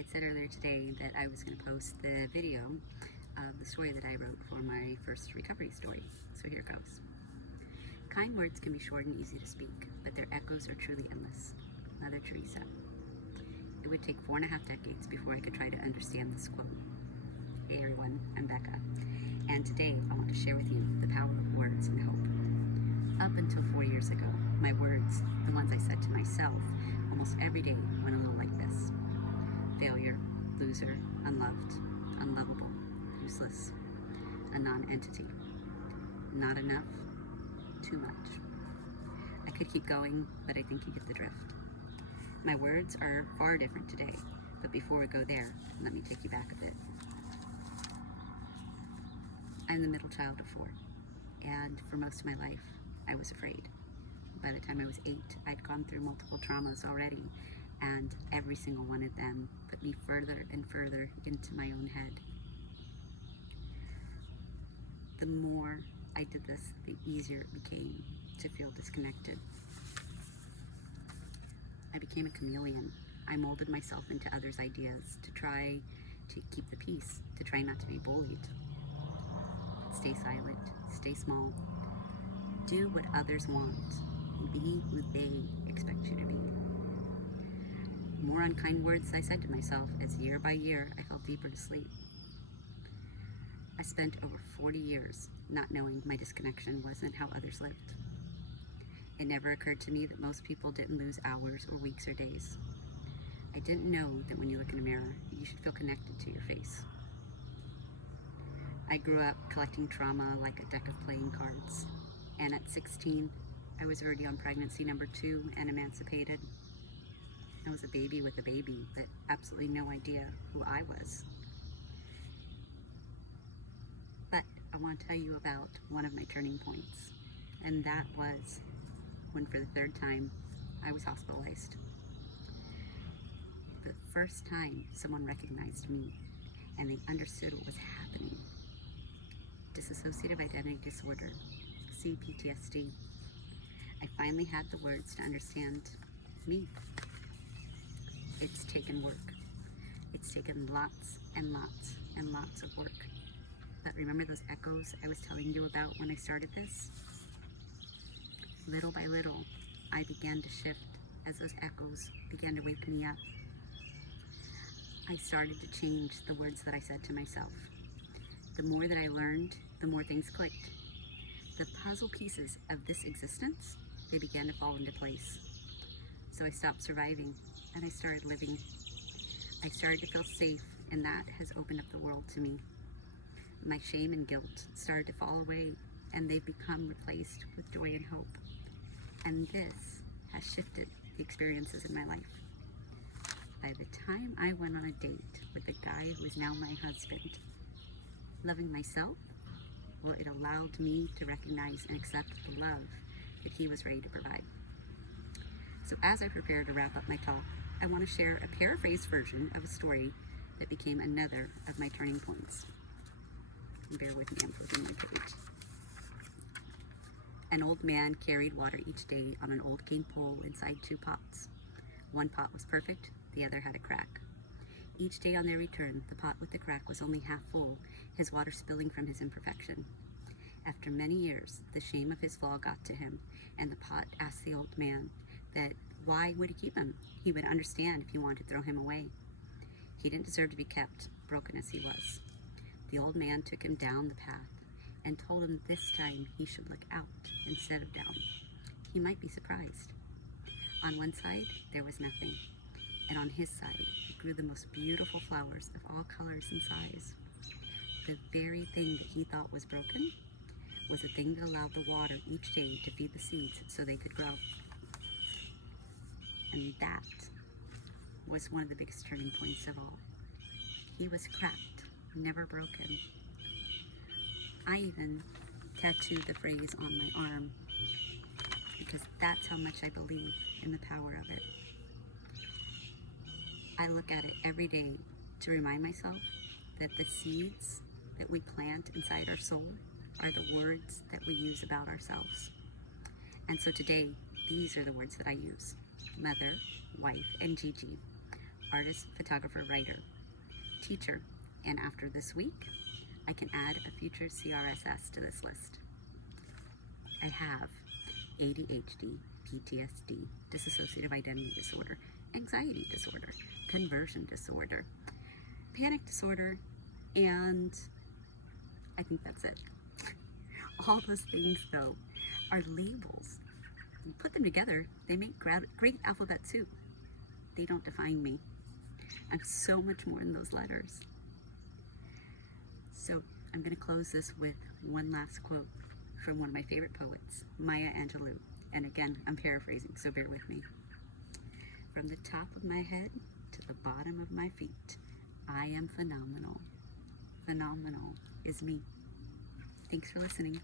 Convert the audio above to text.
I said earlier today that I was going to post the video of the story that I wrote for my first recovery story. So here goes. Kind words can be short and easy to speak, but their echoes are truly endless. Mother Teresa. It would take 4.5 decades before I could try to understand this quote. Hey everyone, I'm Becca, and today I want to share with you the power of words and hope. Up until 4 years ago, my words, the ones I said to myself almost every day, went a little like this. Failure, loser, unloved, unlovable, useless, a non-entity, not enough, too much. I could keep going, but I think you get the drift. My words are far different today, but before we go there, let me take you back a bit. I'm the middle child of 4, and for most of my life, I was afraid. By the time I was 8, I'd gone through multiple traumas already, and every single one of them put me further and further into my own head. The more I did this, the easier it became to feel disconnected. I became a chameleon. I molded myself into others' ideas to try to keep the peace, to try not to be bullied. Stay silent, stay small, do what others want, be who they expect you to be. More unkind words I said to myself as year by year I fell deeper to sleep. I spent over 40 years not knowing my disconnection wasn't how others lived. It never occurred to me that most people didn't lose hours or weeks or days. I didn't know that when you look in a mirror, you should feel connected to your face. I grew up collecting trauma like a deck of playing cards, and at 16, I was already on pregnancy number 2 and emancipated. I was a baby with a baby, but absolutely no idea who I was. But I want to tell you about one of my turning points, and that was when for the 3rd time I was hospitalized. For the first time someone recognized me and they understood what was happening. Dissociative identity disorder, CPTSD. I finally had the words to understand me. It's taken work. It's taken lots and lots and lots of work. But remember those echoes I was telling you about when I started this? Little by little, I began to shift as those echoes began to wake me up. I started to change the words that I said to myself. The more that I learned, the more things clicked. The puzzle pieces of this existence, they began to fall into place. So I stopped surviving and I started living. I started to feel safe, and that has opened up the world to me. My shame and guilt started to fall away, and they've become replaced with joy and hope. And this has shifted the experiences in my life. By the time I went on a date with the guy who is now my husband, loving myself, well, it allowed me to recognize and accept the love that he was ready to provide. So as I prepare to wrap up my talk, I want to share a paraphrased version of a story that became another of my turning points. And bear with me, I'm flipping my page. An old man carried water each day on an old cane pole inside 2 pots. One pot was perfect, the other had a crack. Each day on their return, the pot with the crack was only half full, his water spilling from his imperfection. After many years, the shame of his flaw got to him, and the pot asked the old man that why would he keep him? He would understand if he wanted to throw him away. He didn't deserve to be kept, broken as he was. The old man took him down the path and told him this time he should look out instead of down. He might be surprised. On one side, there was nothing, and on his side grew the most beautiful flowers of all colors and size. The very thing that he thought was broken was the thing that allowed the water each day to feed the seeds so they could grow. And that was one of the biggest turning points of all. He was cracked, never broken. I even tattooed the phrase on my arm because that's how much I believe in the power of it. I look at it every day to remind myself that the seeds that we plant inside our soul are the words that we use about ourselves. And so today, these are the words that I use. Mother, wife, and Gigi. artist, photographer, writer, teacher, and after this week, I can add a future CRSS to this list. I have ADHD, PTSD, dissociative identity disorder, anxiety disorder, conversion disorder, panic disorder, and I think that's it. All those things, though, are labels. You put them together, they make great alphabet soup. They don't define me. I'm so much more than those letters. So I'm going to close this with one last quote from one of my favorite poets, Maya Angelou. And again, I'm paraphrasing, so bear with me. From the top of my head to the bottom of my feet, I am phenomenal. Phenomenal is me. Thanks for listening.